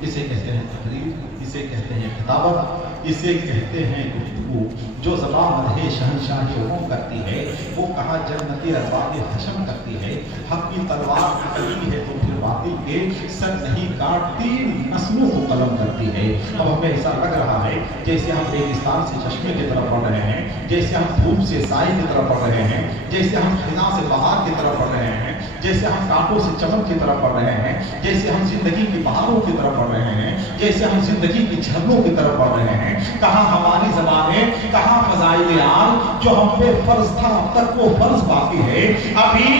اسے کہتے ہیں تقریر، اسے کہتے ہیں خطابت، اسے کہتے ہیں گفتگو۔ جو زبان مدح شہنشاہ عموم کرتی ہے وہ کہاں جنتی ارباب حشم کرتی ہے۔ حق کی تلوار نکلتی ہے تو پھر باطل کے سر نہیں کاٹتی، نسلوں کو قلم کرتی ہے۔ اب ہمیں ایسا لگ رہا ہے جیسے ہم ریگستان سے چشمے کی طرف بڑھ رہے ہیں، جیسے ہم دھوپ سے سائے کی طرف بڑھ رہے ہیں، جیسے ہم خزاں سے بہار کی طرف بڑھ رہے ہیں، جیسے ہم کانٹوں سے چمن کی طرف بڑھ رہے ہیں، جیسے ہم زندگی کی بہاروں کی طرف بڑھ رہے ہیں، جیسے ہم زندگی کی جھرنوں کی طرف بڑھ رہے ہیں۔ کہاں ہماری زبانیں، کہاں فضائل عام جو ہم پہ فرض تھا، اب تک وہ فرض باقی ہے۔ ابھی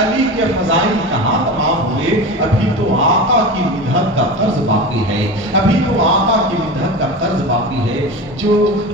علی کے فضائل کہاں تمام ہوئے، ابھی تو آقا کی مدحت کا قرض باقی ہے، ابھی تو آقا کی مدحت کا قرض باقی ہے۔ جو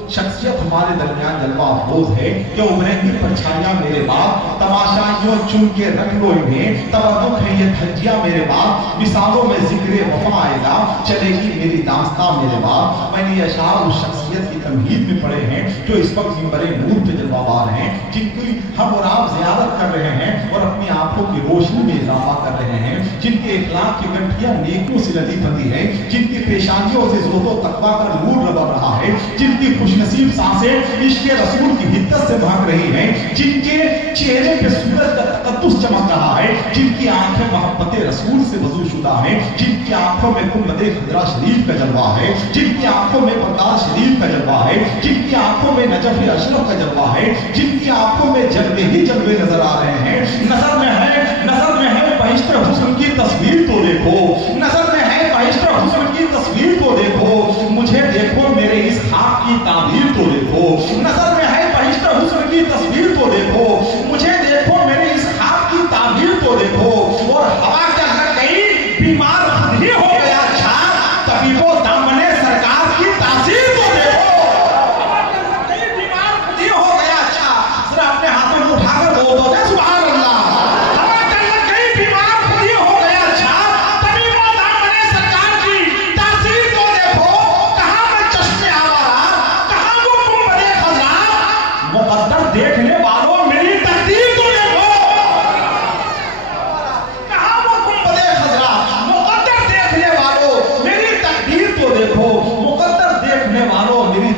شخصیت ہمارے درمیان جلوہ افروز ہے کہ ابھریں گی پرچھائیاں میرے باپ، تماشائیوں چن کے رکھ لو انہیں، تبرک ہے یہ دھجیاں میرے باپ، مثالوں میں ذکر وفا آئے گا، چلے گی میری داستان میرے باپ۔ میں نے یہ اشعار اس شخصیت کی تمہید میں پڑھے ہیں جو اس وقت منبر نور پہ جلوہ بار ہیں، جن کی ہم اور آپ زیارت کر رہے ہیں اور اپنی آنکھوں کی روشنی میں اضافہ کر رہے ہیں، جن کے اخلاق کی گنٹھیاں نیکیوں سے لدی بندی ہیں، جن کی پیشانیوں سے زہد و تقویٰ کا نور ربڑ رہا ہے، جن کی خوش نصیب سانسیں عشق رسول کی حدت سے بھاگ رہی ہیں، جن کے چہرے پہ سورج کا تقدس چمک رہا ہے، جن کی آنکھیں محبت رسول سے وضو شدہ ہیں، جن کی آنکھوں میں گنبد خضرا شریف کا جلوہ ہے، جن کی آنکھوں میں بغداد شریف کا جلوہ ہے، جن کی آنکھوں میں نجف اشرف کا جلوہ ہے، جن کی آنکھوں میں جلوے ہی جلوے نظر آ رہے ہیں۔ نظر میں ہے بہشت حسن کی تصویر تو دیکھو، نظر میں ہے بہشت حسن کی تصویر تو دیکھو، مجھے دیکھو میرے اس خاک کی تعبیر تو دیکھو، نظر میں ہے بہشت حسن کی تصویر تو دیکھو، مجھے دیکھو میرے اس خاک کی تعبیر تو دیکھو۔ اور ہوا کے اگر کہیں بیمار خود ہی ہو گیا اچھا، طبیب و دامن سرکار کی تاثیر تو دیکھو۔ ہوا کے اگر کہیں بیمار خود ہی ہو گیا اچھا، ذرا اپنے ہاتھوں کو اٹھا کر بول دو سبحان اللہ۔ ہوا کے اگر کہیں بیمار خود ہی ہو گیا اچھا، طبیب و دامن سرکار کی تاثیر تو دیکھو۔ کہاں میں چشمے آوارہ، کہاں وہ گنبد خضرا، مقدر دیکھنے والوں میری تقدیر تو دیکھو۔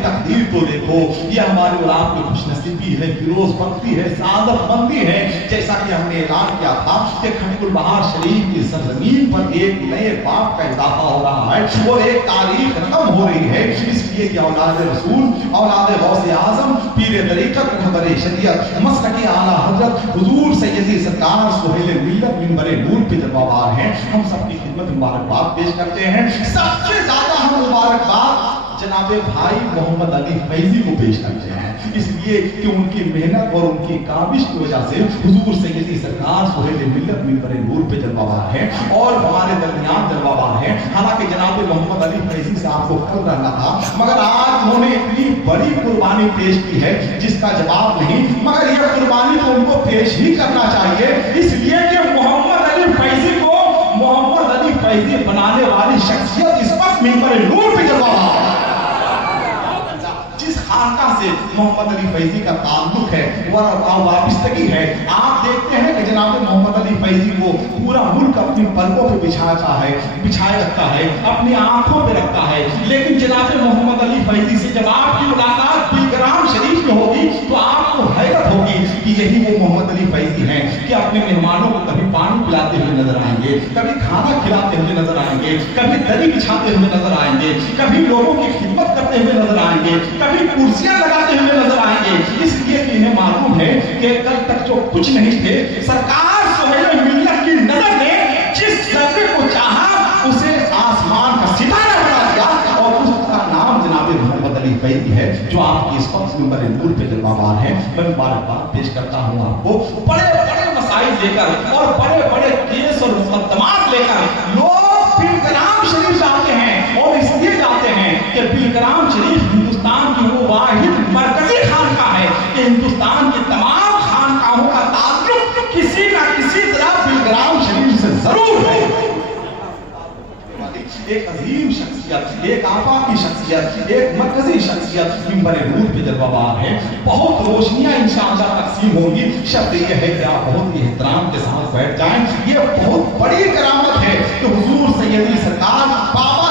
تقدیر تو دیکھو۔ یہ ہماری اور آپ کی خوش نصیبی ہے، فیروز بختی ہے، سعادت مندی ہے۔ جیسا کہ ہم نے اعلان کیا تھا کہ کھنڈ البہار شریف کی سرزمین پر ایک نئے باپ کا اضافہ ہو رہا ہے اور ایک تاریخ رقم ہو رہی ہے، اس لیے کہ اولاد رسول، اولاد غوث اعظم، پیر طریقت، رہبر شریعت، مسلک اعلیٰ حضرت حضور سیدی سرکار سہیل ملت منبر نور پہ جلوہ بار ہیں۔ ہم سب کی خدمت مبارکباد پیش کرتے ہیں۔ سب سے زیادہ ہم مبارکباد جناب بھائی محمد علی فیضی کو پیش کرتے ہیں، اس لیے کہ ان کی محنت اور ان کی کاوش کی وجہ سے حضور سیدی سرکار سہیل ملت منبر نور پہ جلوہ بار ہے اور ہمارے درمیان جلوہ بار ہے۔ حالانکہ جناب محمد علی فیضی صاحب کو کل رہنا تھا، مگر آج انہوں نے اتنی بڑی قربانی پیش کی ہے جس کا جواب نہیں، مگر یہ قربانی تو ان کو پیش ہی کرنا چاہیے، اس لیے کہ محمد علی فیضی کو محمد علی فیضی بنانے والی شخصیت اس وقت منبر نور پہ جلوہ بار ہے۔ خانقاہ سے محمد علی فیضی کا تعلق ہے اور وابستگی ہے۔ آپ دیکھتے ہیں کہ جناب محمد علی فیضی کو پورا ملک اپنی پلکوں پہ بچھائے رکھتا ہے، اپنی آنکھوں پہ رکھتا ہے، لیکن جناب محمد علی فیضی سے جب آپ کی ملاقات بلگرام شریف میں ہوگی تو آپ کو حیرت ہوگی کہ یہی وہ محمد علی فیضی ہیں کہ اپنے مہمانوں کو کبھی پانی پلاتے ہوئے نظر آئیں گے، کبھی کھانا کھلاتے ہوئے نظر آئیں گے، کبھی دری بچھاتے ہوئے نظر آئیں گے، کبھی لوگوں کی خدمت کرتے ہوئے نظر آئیں گے، کبھی کرسیاں لگاتے ہوئے نظر آئیں گے، اس لیے کہ انہیں معلوم ہے کہ کل تک جو کچھ نہیں تھے، سرکار سہیل ملت کی نظر نے جس ذرے کو چاہا اسے آسمان کا ستارہ بنا دیا اور اس کا نام جناب محمد علی فیضی ہے جو آپ کی اس وقت منبر نور پہ جلوہ بار ہے۔ میں مبارکباد پیش کرتا ہوں آپ کو۔ بڑے بڑے مسائل لے کر اور بڑے بڑے کیس اور مقدمات لے کر لوگ بلگرام شریف جاتے ہیں اور اس لیے جاتے ہیں کہ بلگرام شریف ہندوستان کی وہ واحد مرکزی خانقاہ ہے کہ ہندوستان کی تمام خانقاہوں کا تعلق کسی نہ کسی طرح بلگرام شریف سے ضرور ہے۔ ایک عظیم شخصیت، ایک آفاقی شخصیت، ایک مرکزی شخصیت منبر نور پہ جلوہ بار ہے۔ بہت روشنیاں انشاءاللہ تقسیم ہوں گی، شرط یہ ہے کہ آپ بہت ہی احترام کے ساتھ بیٹھ جائیں۔ یہ بہت بڑی کرامت ہے کہ حضور سیدی سرکار بابا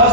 10